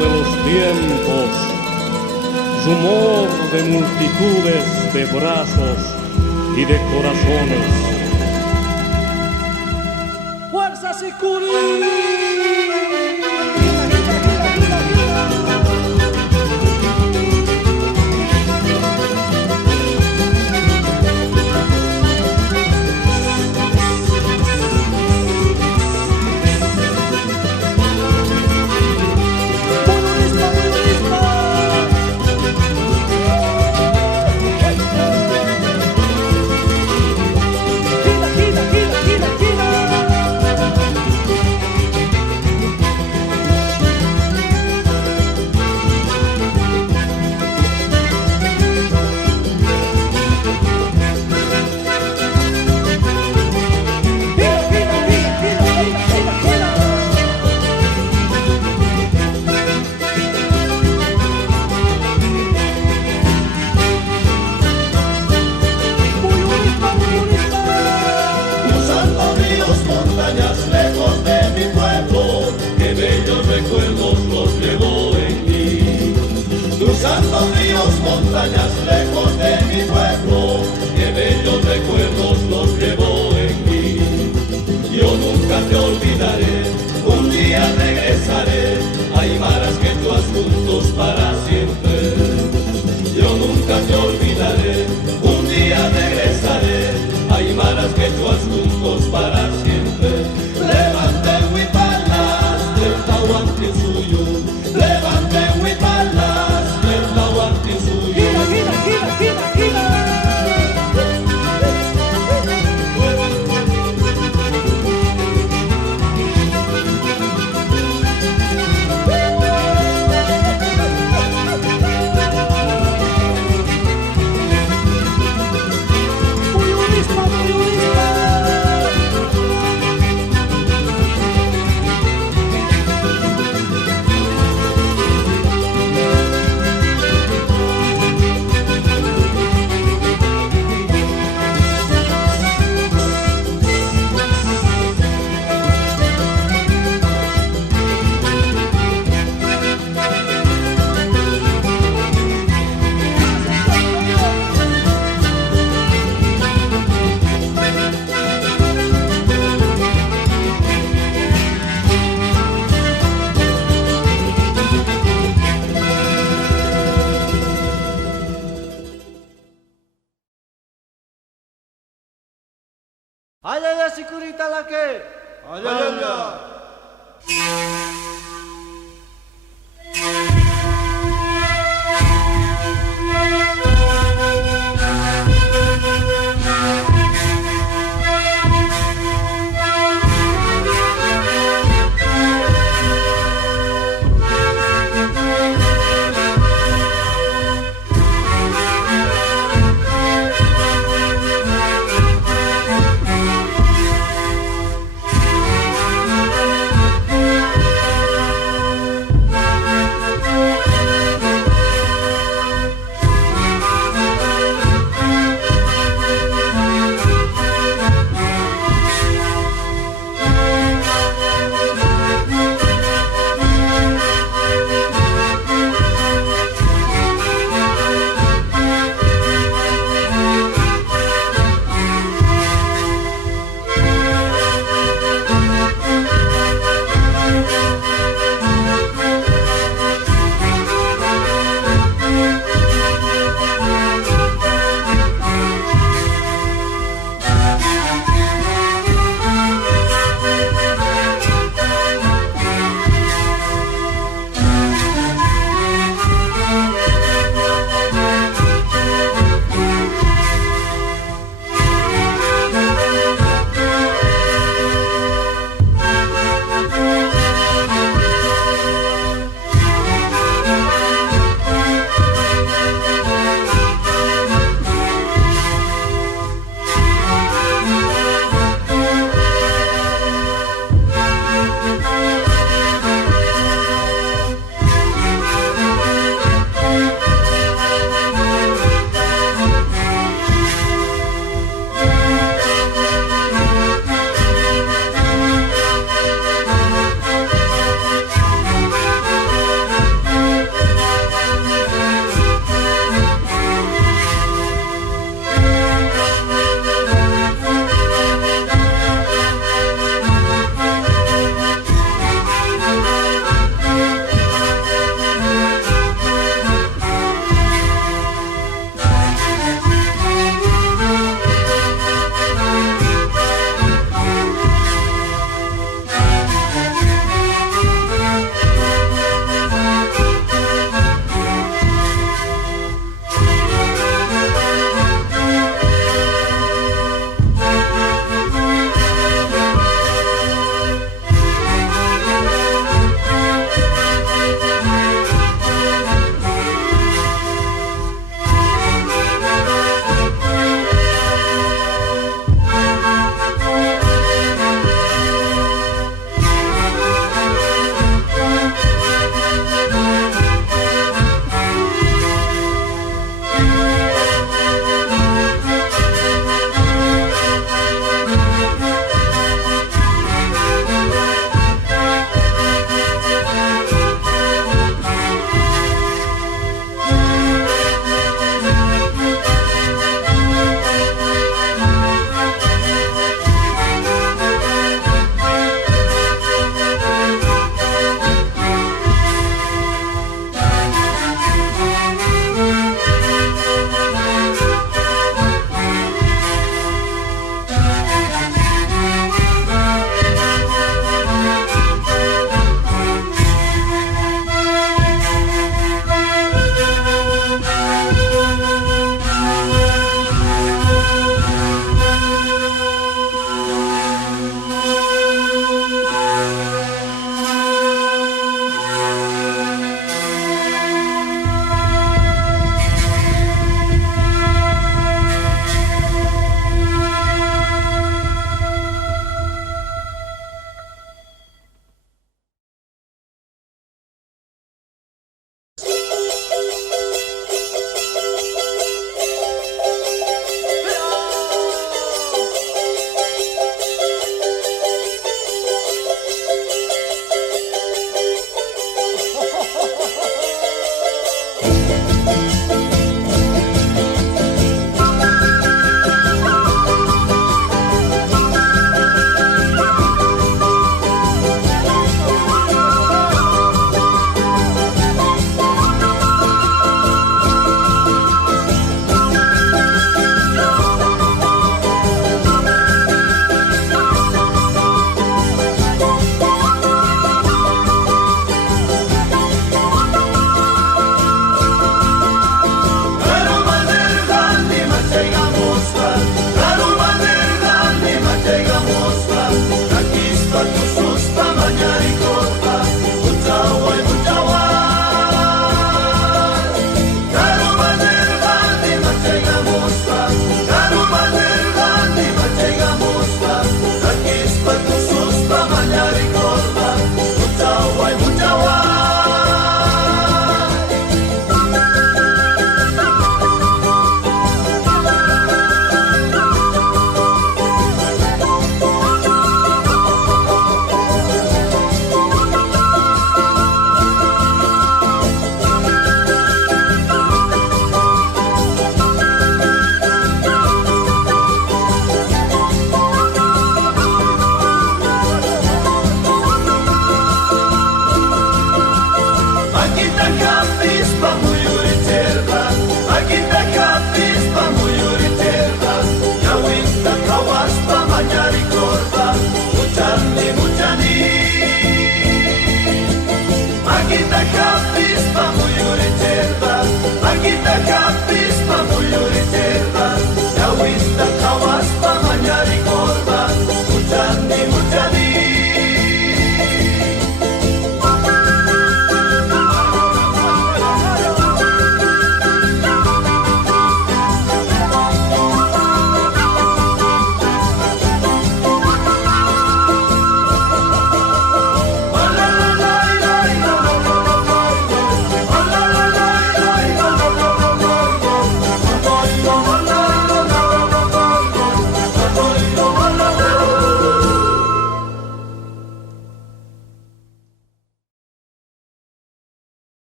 de los tiempos, rumor de multitudes de brazos y de corazones. ¡Fuerza Sicuri! Cruzando ríos, montañas, lejos de mi pueblo, qué bellos recuerdos los llevo en mí. Yo nunca te olvidaré, un día regresaré, aymaras quechuas juntos para siempre. Yo nunca te olvidaré, un día regresaré, aymaras quechuas juntos para siempre. Levante huipalas del Tahuantinsuyo, levante huipalas del Tahuantinsuyo. ¡Gira, gira, gira, gira, gira! Allá ya Sicurita la que. Allá.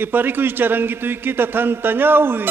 Ipariko'y charangito'y kita tantanyawi.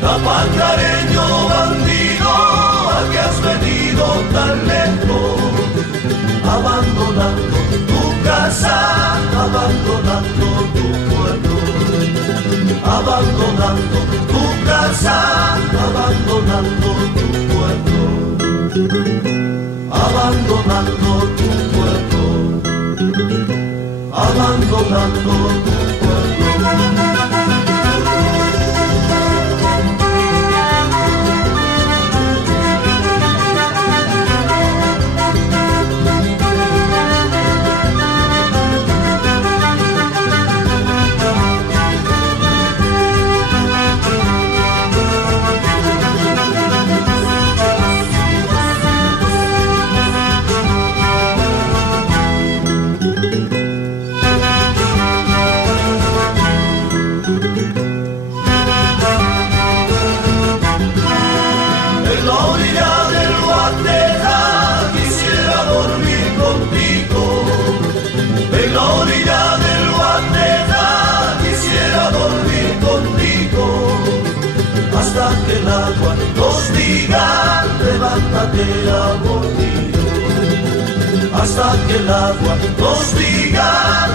Tapacareño bandido, ¿a qué has venido tan lejos? Abandonando tu casa, abandonando tu pueblo. Abandonando tu casa, abandonando tu pueblo. Abandonando tu pueblo. Abandonando tu pueblo. Hasta que el agua nos diga, levántate, amor mío. Hasta que el agua nos diga,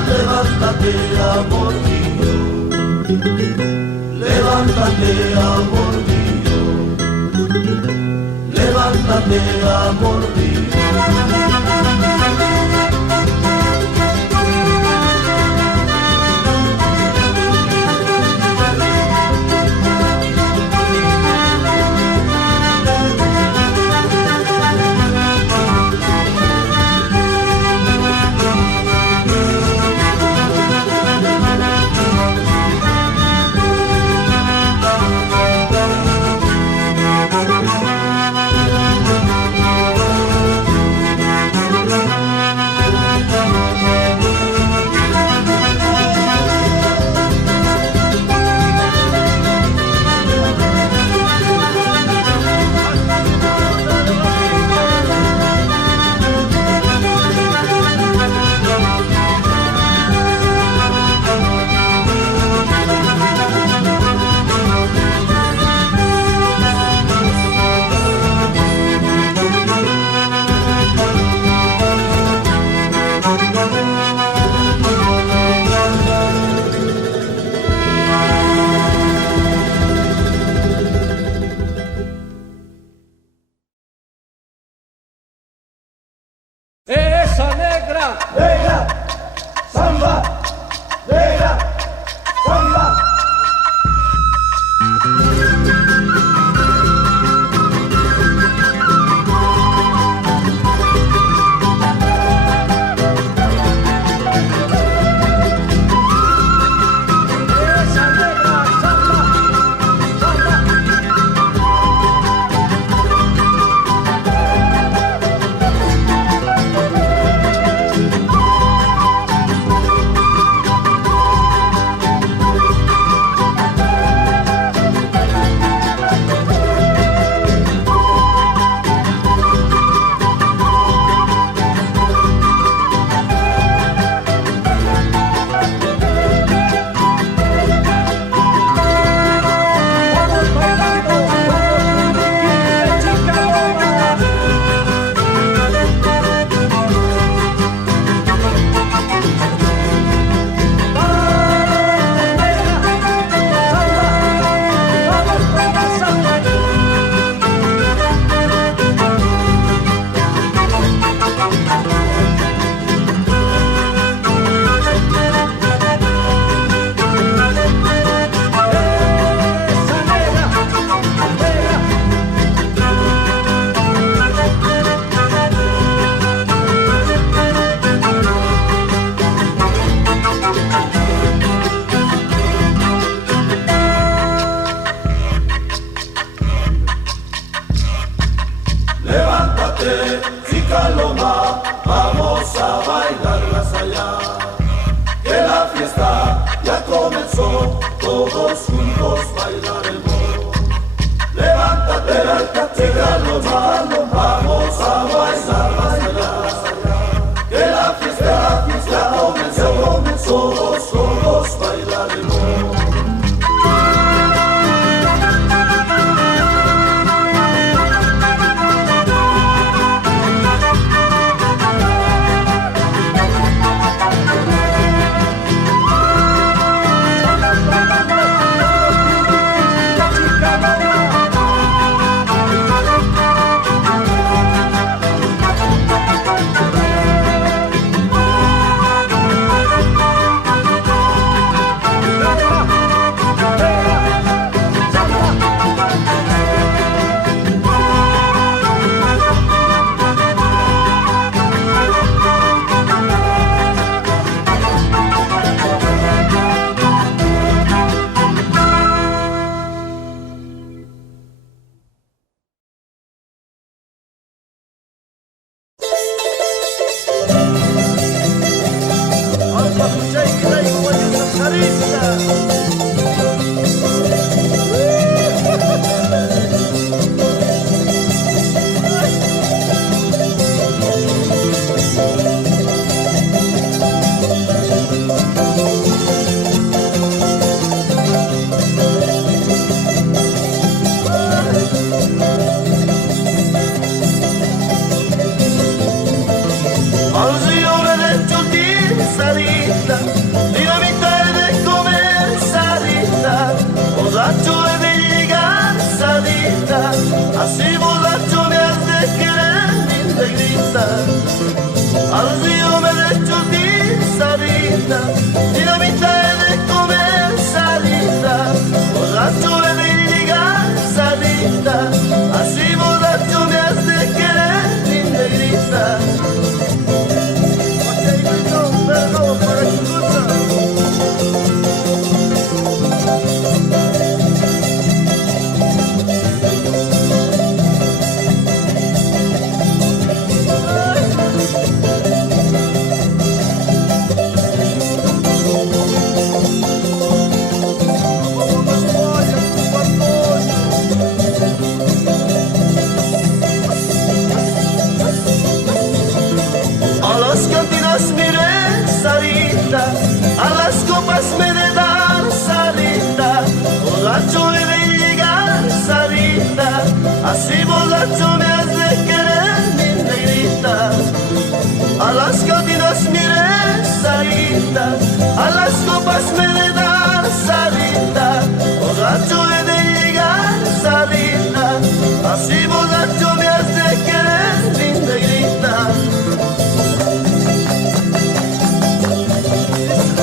levántate, amor mío. Levántate, amor mío, levántate, amor mío. Esa negra, Negra, samba, negra, samba. esa negra, samba, samba. Vamos bailando con de Chicagoa. Levántate, chica loma, vamos a bailar allá. Que la fiesta ya comenzó, todos juntos bailar el moro. Levántate, chica loma, vamos a bailar allá. Que la fiesta ya comenzó, todos bailar el moro. Chicagoa. sarita, así borracho me has de querer, mi negrita. Al río me he hecho sarita, dinamita he de comer, sarita, borracho he de llegar, sarita, así borracho me has de querer, mi negrita. Perro para Chucuta. A las cantinas miré, sarita, a las copas me de dar, sarita, borracho he de llegar, sarita, así borracho me has de querer, mi negrita. A las cantinas miré, sarita, a las copas me de dar, sarita, borracho he de llegar, sarita, así borracho me has de querer, mi negrita.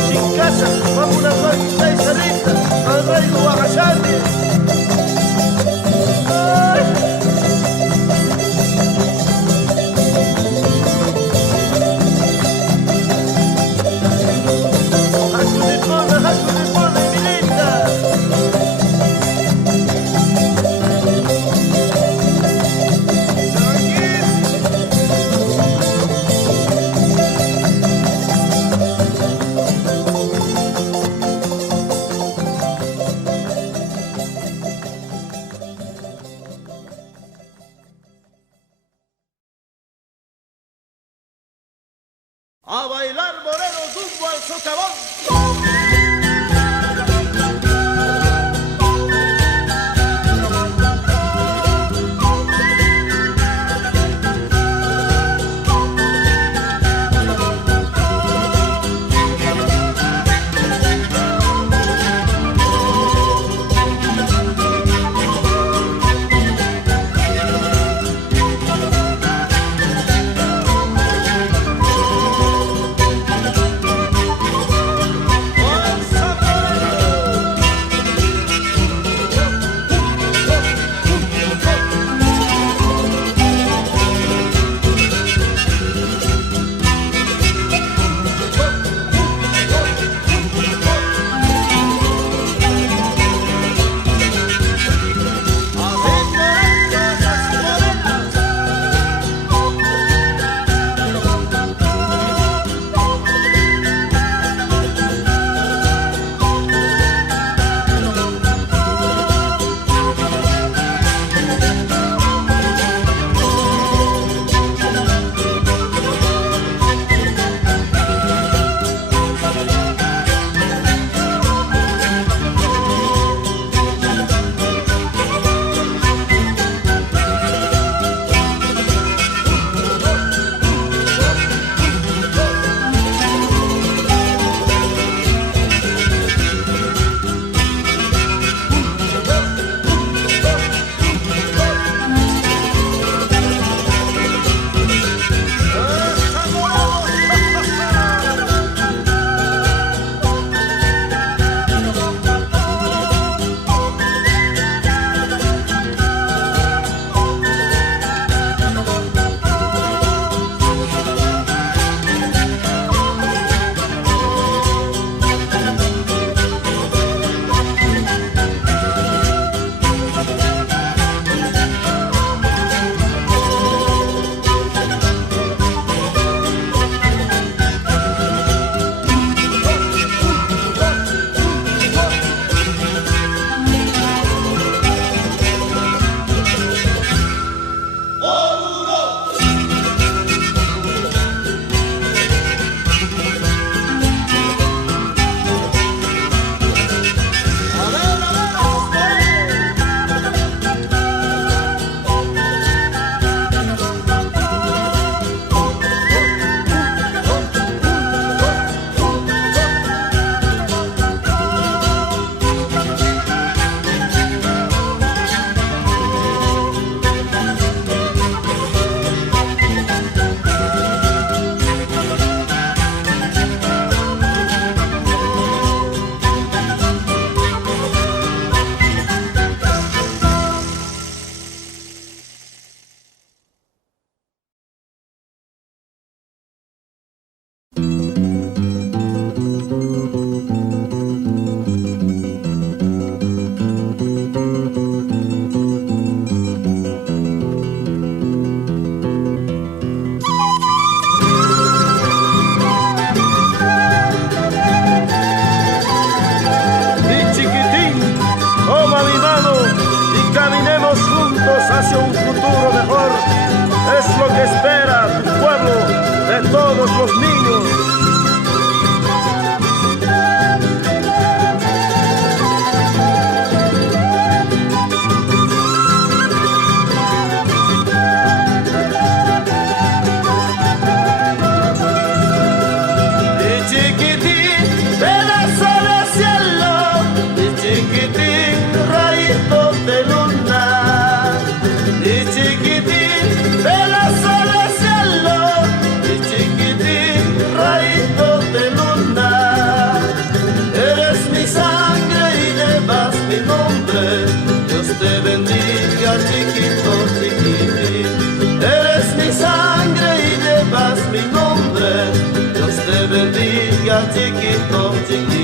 Sin casa, vamos una máquina y salita, al rey Guagayate. A bailar moreno rumbo al socavón. juntos hacia un futuro mejor. Es lo que espera tu pueblo de todos los niños. Te bendiga, chiquito, chiquitín. Eres mi sangre y llevas mi nombre. Dios te bendiga, chiquito, chiquitín.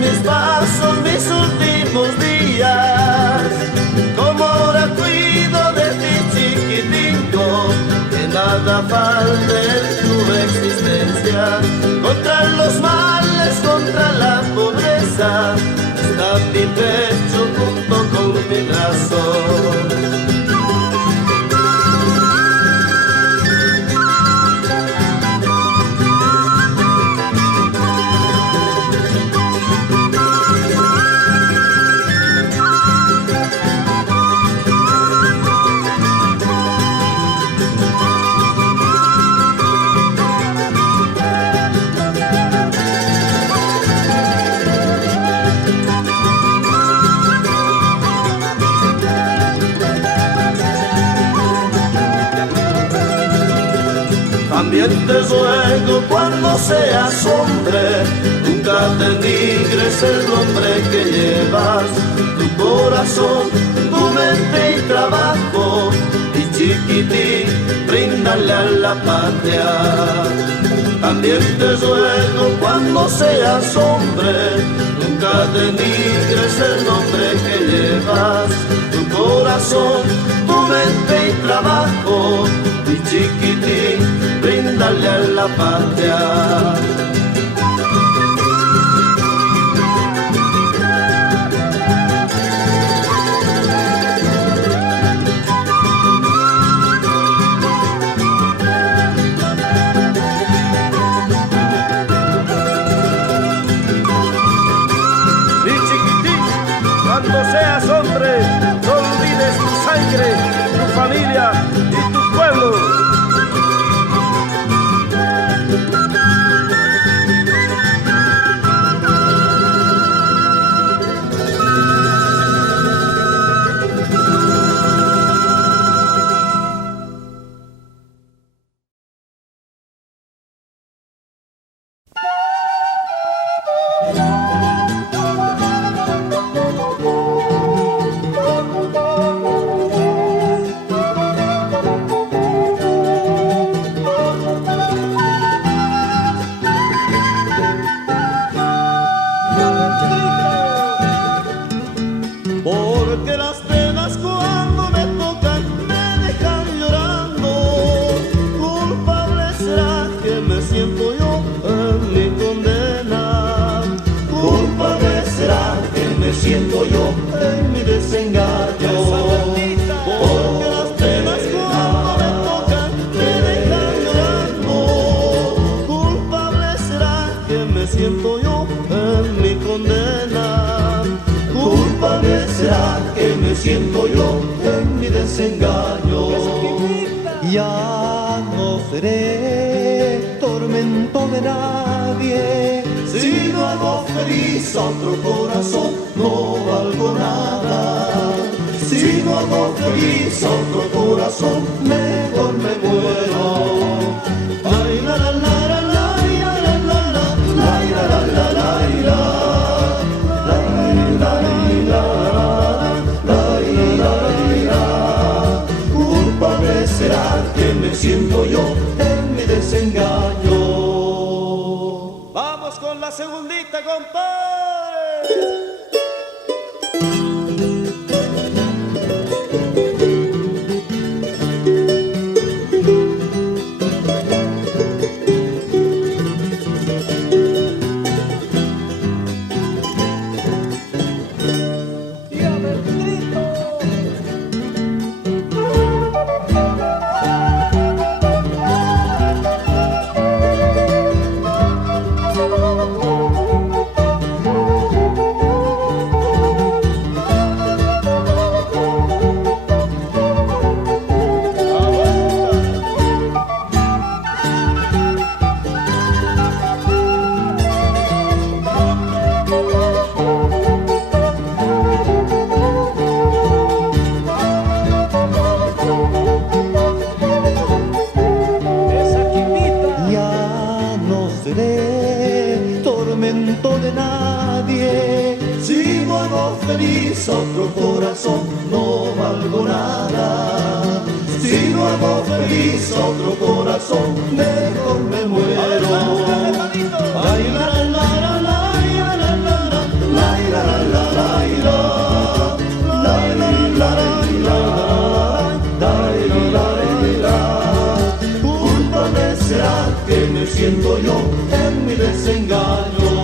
Mis pasos, mis últimos días, como ahora cuido de ti, chiquitingo, que nada falte en tu existencia. Contra los males, contra la pobreza, está mi pecho junto con mi brazo. También te ruego cuando seas hombre, nunca denigres el nombre que llevas, tu corazón, tu mente y trabajo, y chiquitín, bríndale a la patria. También te ruego cuando seas hombre, nunca denigres el nombre que llevas, tu corazón, tu mente y trabajo, y chiquitín, bríndale a la patria. Y chiquitín, cuando seas hombre, no olvides tu sangre, tu familia y tu pueblo. Porque las penas cuando me tocan me dejan llorando. Culpable será que me siento yo en mi condena. Culpable será que me siento yo en mi desengaño. Porque las penas cuando me tocan me dejan llorando. Culpable será que me siento yo en mi condena. Culpable será que me siento yo en mi desengaño. Ya no seré tormento de nadie, Si no hago feliz a otro corazón, no vale hago feliz a otro corazón, mejor me muero. Ay, la la la la la, la la la, la la la la la. Culpable será que me siento yo en mi desengaño. Vamos con la segundita, compadre. Tormento de nadie, si no hago feliz a otro corazón, no valgo nada. Si no hago feliz a otro corazón, mejor me muero. Ay, la la la la la, la la la la, la la la la. Culpable será que me siento yo en mi desengaño.